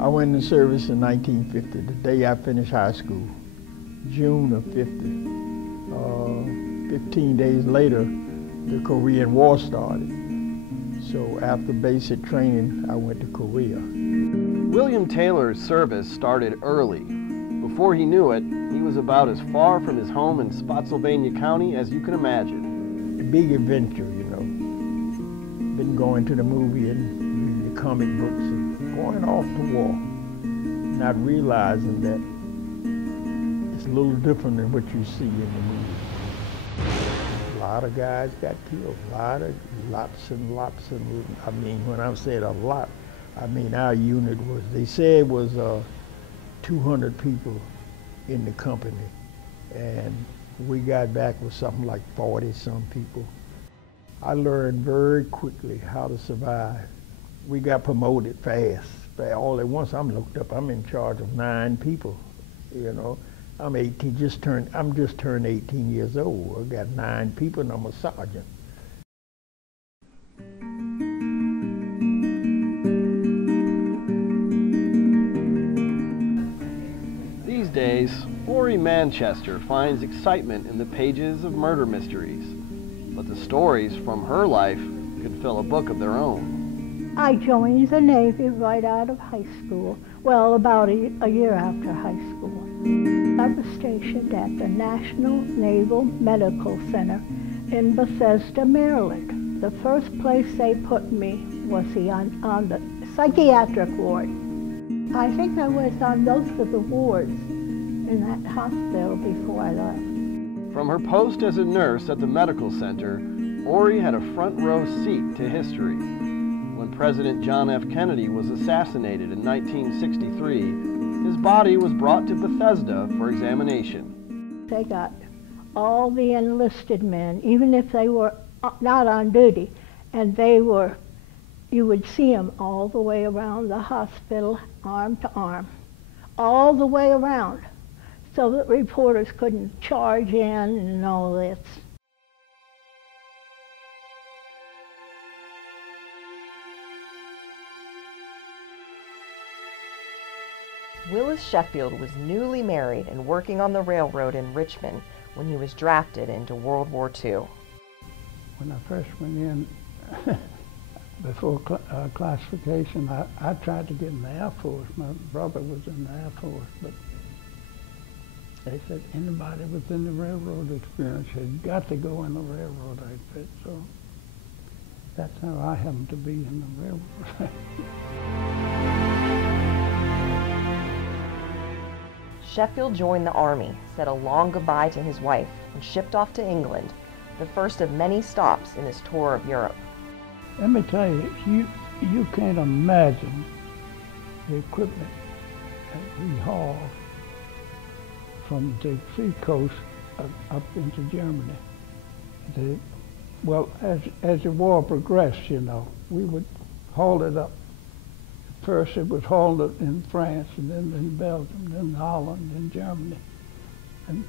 I went into service in 1950, the day I finished high school, June of 50. 15 days later, the Korean War started. So after basic training, I went to Korea. William Taylor's service started early. Before he knew it, he was about as far from his home in Spotsylvania County as you can imagine. A big adventure, you know. Been going to the movie and reading the comic books and going off to war, not realizing that it's a little different than what you see in the movie. A lot of guys got killed, lots and lots, and I mean, when I said a lot, I mean our unit was, they said was 200 people in the company, and we got back with something like 40-some people. I learned very quickly how to survive. We got promoted fast. All at once, I'm looked up, I'm in charge of 9 people, you know. I'm just turned 18 years old. I got 9 people and I'm a sergeant. These days, Ori Manchester finds excitement in the pages of murder mysteries. But the stories from her life could fill a book of their own. I joined the Navy right out of high school. Well, about a year after high school. I was stationed at the National Naval Medical Center in Bethesda, Maryland. The first place they put me was on the psychiatric ward. I think I was on most of the wards in that hospital before I left. From her post as a nurse at the medical center, Ori had a front row seat to history. When President John F. Kennedy was assassinated in 1963, his body was brought to Bethesda for examination. They got all the enlisted men, even if they were not on duty, and you would see them all the way around the hospital, arm to arm, all the way around, so that reporters couldn't charge in and all this. Willis Sheffield was newly married and working on the railroad in Richmond when he was drafted into World War II. When I first went in, before classification, I tried to get in the Air Force. My brother was in the Air Force, but they said anybody within the railroad experience had got to go in the railroad outfit, so that's how I happened to be in the railroad. Sheffield joined the Army, said a long goodbye to his wife, and shipped off to England, the first of many stops in his tour of Europe. Let me tell you, you can't imagine the equipment that we hauled from the seacoast up into Germany. Well, as the war progressed, you know, we would haul it up. First it was hauled up in France, and then in Belgium, then Holland, then Germany. And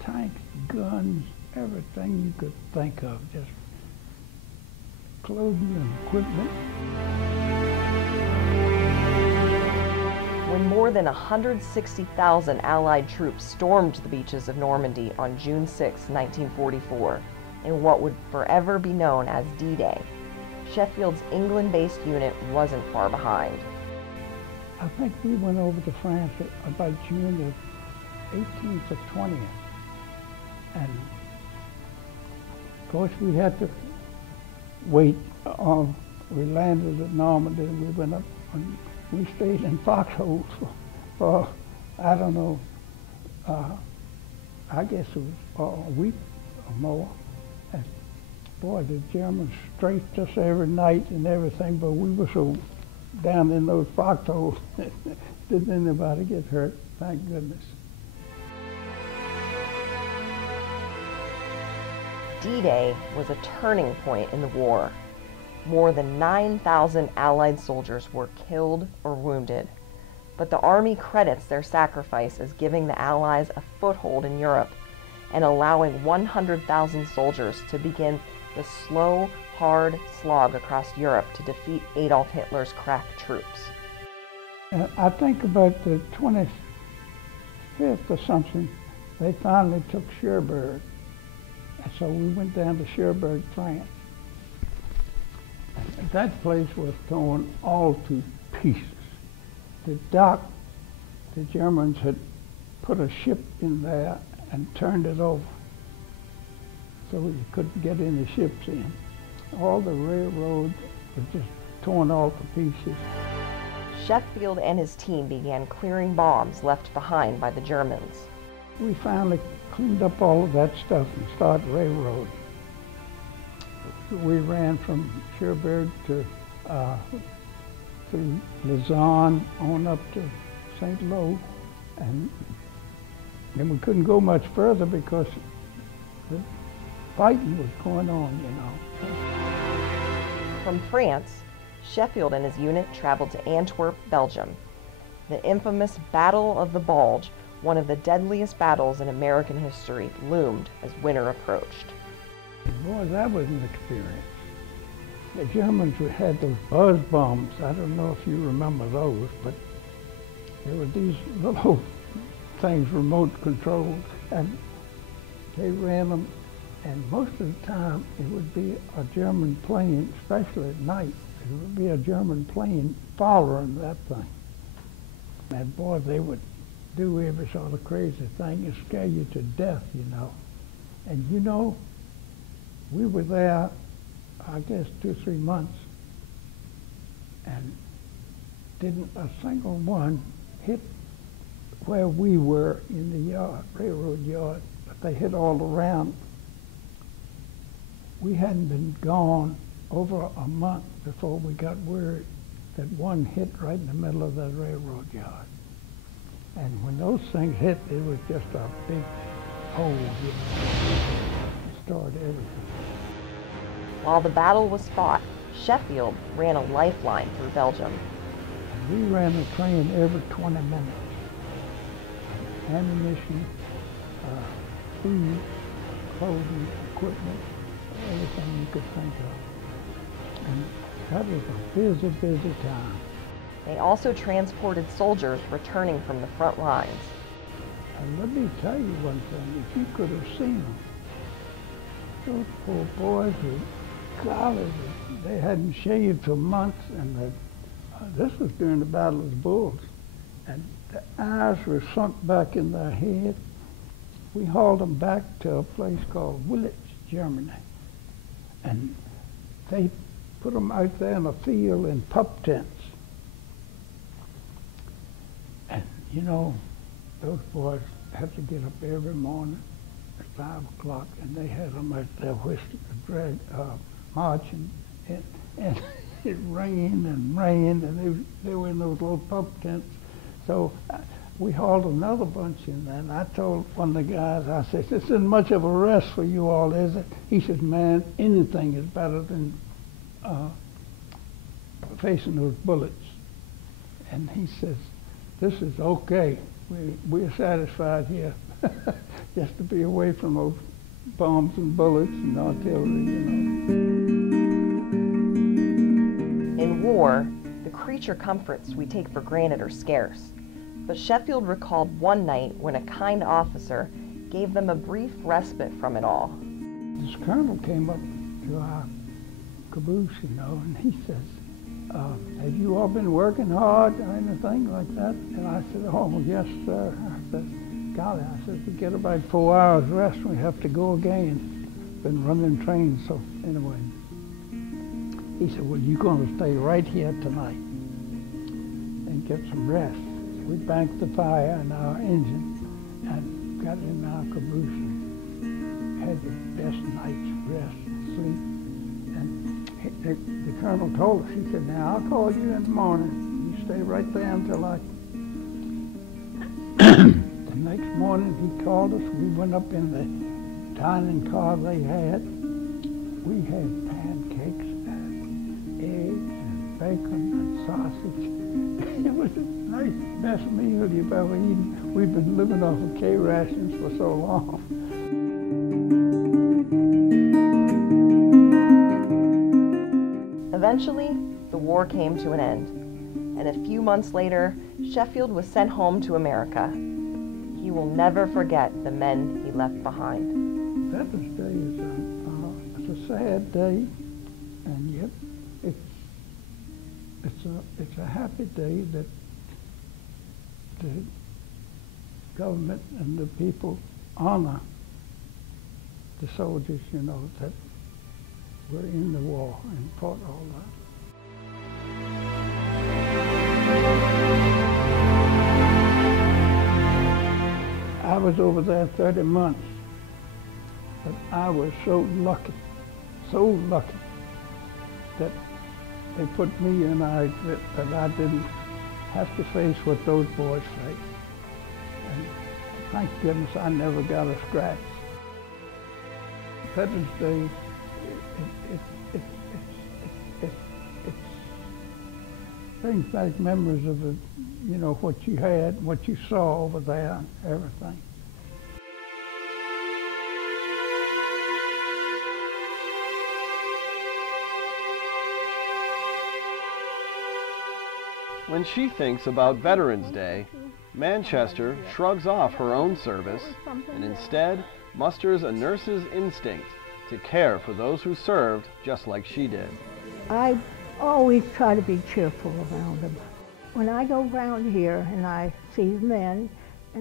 tanks, guns, everything you could think of, just clothing and equipment. When more than 160,000 Allied troops stormed the beaches of Normandy on June 6, 1944, in what would forever be known as D-Day, Sheffield's England-based unit wasn't far behind. I think we went over to France about June the 18th or 20th. And of course we had to wait. We landed at Normandy and we went up and we stayed in foxholes for I don't know, I guess it was a week or more. And boy, the Germans strafed us every night and everything, but we were so down in those foxholes, didn't anybody get hurt, thank goodness. D-Day was a turning point in the war. More than 9,000 Allied soldiers were killed or wounded, but the Army credits their sacrifice as giving the Allies a foothold in Europe and allowing 100,000 soldiers to begin the slow, hard slog across Europe to defeat Adolf Hitler's crack troops. I think about the 25th or something, they finally took Cherbourg. And so we went down to Cherbourg, France. And that place was torn all to pieces. The dock, the Germans had put a ship in there and turned it over so you couldn't get any ships in. All the railroad was just torn all to pieces. Sheffield and his team began clearing bombs left behind by the Germans. We finally cleaned up all of that stuff and started railroad. We ran from Cherbourg to through Lausanne on up to St. Lo, and then we couldn't go much further because the fighting was going on, you know. From France, Sheffield and his unit traveled to Antwerp, Belgium. The infamous Battle of the Bulge, one of the deadliest battles in American history, loomed as winter approached. Boy, that was an experience. The Germans had those buzz bombs. I don't know if you remember those, but there were these little things, remote controlled, and they ran them, and most of the time it would be a German plane, especially at night, it would be a German plane following that thing. And boy, they would do every sort of crazy thing and scare you to death, you know. And you know, we were there, I guess, 2 or 3 months, and didn't a single one hit where we were in the yard, railroad yard, but they hit all around. We hadn't been gone over a month before we got word that one hit right in the middle of that railroad yard. And when those things hit, it was just a big hole, you know. It started everything. While the battle was fought, Sheffield ran a lifeline through Belgium. We ran a train every 20 minutes. Ammunition, food, clothing, equipment, everything you could think of. And that was a busy, busy time. They also transported soldiers returning from the front lines. And let me tell you one thing, if you could have seen them, those poor boys were golly, they hadn't shaved for months, and this was during the Battle of the Bulge, and the eyes were sunk back in their head. We hauled them back to a place called Willits, Germany, and they put them out there in a field in pup tents. And you know, those boys had to get up every morning at 5 o'clock, and they had them out there marching, and it rained and rained, and they were in those little pup tents. So we hauled another bunch in there, and I told one of the guys, I said, "This isn't much of a rest for you all, is it?" He said, "Man, anything is better than facing those bullets." And he says, "This is okay. We're satisfied here just to be away from those bombs and bullets and artillery, you know." In war, the creature comforts we take for granted are scarce. But Sheffield recalled one night when a kind officer gave them a brief respite from it all. This colonel came up to our caboose, you know, and he says, "Have you all been working hard or anything like that?" And I said, "Oh, yes, sir." I said, "Golly," I said, "we get about 4 hours rest and we have to go again. Been running trains, so anyway." He said, "Well, you're going to stay right here tonight and get some rest." We banked the fire in our engine and got in our caboose and had the best night's rest and sleep. And the colonel told us, he said, "Now I'll call you in the morning. You stay right there until I..." The next morning he called us. We went up in the dining car they had. We had pancakes and eggs and bacon and sausage. It was the nice, best meal you've ever eaten. We've been living off of K rations for so long. Eventually, the war came to an end, and a few months later, Sheffield was sent home to America. He will never forget the men he left behind. Veterans Day is a sad day, and yet it's a happy day that the government and the people honor the soldiers, you know, that were in the war and fought all that. I was over there 30 months, but I was so lucky that they put me in that I didn't have to face what those boys faced. And thank goodness I never got a scratch. Veterans Day, it brings back memories of it, you know, what you had, what you saw over there, and everything. When she thinks about Veterans Day, Manchester shrugs off her own service and instead musters a nurse's instinct to care for those who served just like she did. I always try to be cheerful around them. When I go around here and I see men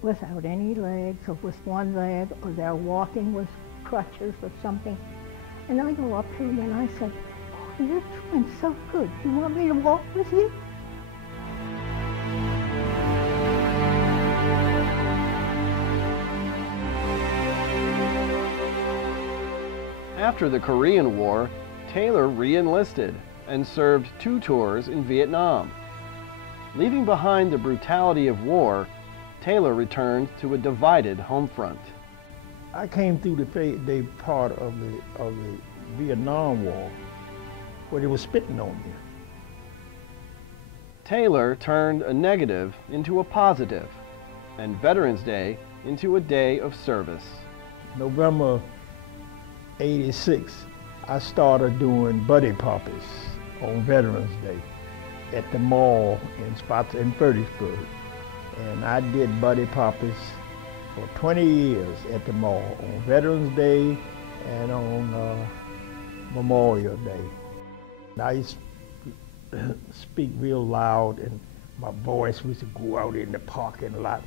without any legs or with one leg, or they're walking with crutches or something, and I go up to them and I say, "Oh, you're doing so good. You want me to walk with you?" After the Korean War, Taylor re-enlisted and served 2 tours in Vietnam. Leaving behind the brutality of war, Taylor returned to a divided home front. I came through the part of the Vietnam War where they were spitting on me. Taylor turned a negative into a positive, and Veterans Day into a day of service. November '86, I started doing buddy poppies on Veterans Day at the mall in Fredericksburg. And I did buddy poppies for 20 years at the mall on Veterans Day and on Memorial Day. I used to speak real loud, and my voice was to go out in the parking lot,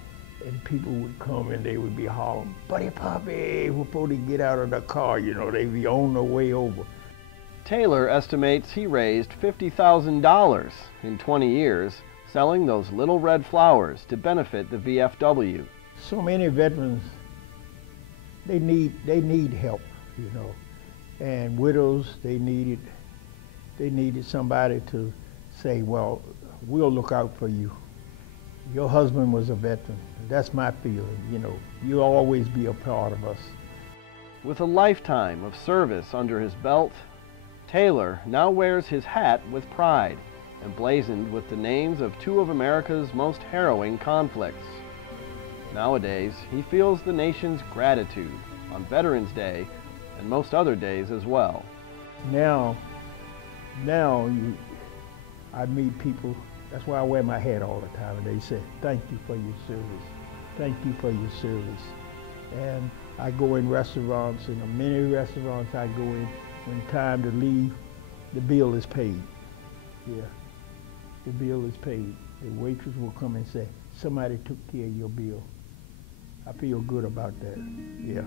and people would come and they would be hollering, "Buddy Poppy," before they get out of the car, you know, they'd be on their way over. Taylor estimates he raised $50,000 in 20 years selling those little red flowers to benefit the VFW. So many veterans, they need help, you know, and widows, they needed somebody to say, "Well, we'll look out for you. Your husband was a veteran." That's my feeling, you know. You'll always be a part of us. With a lifetime of service under his belt, Taylor now wears his hat with pride, emblazoned with the names of 2 of America's most harrowing conflicts. Nowadays, he feels the nation's gratitude on Veterans Day and most other days as well. Now I meet people. That's why I wear my hat all the time, and they say, "Thank you for your service. Thank you for your service." And I go in restaurants, and many restaurants I go in, when time to leave, the bill is paid. Yeah, the bill is paid. The waitress will come and say, "Somebody took care of your bill." I feel good about that, yeah.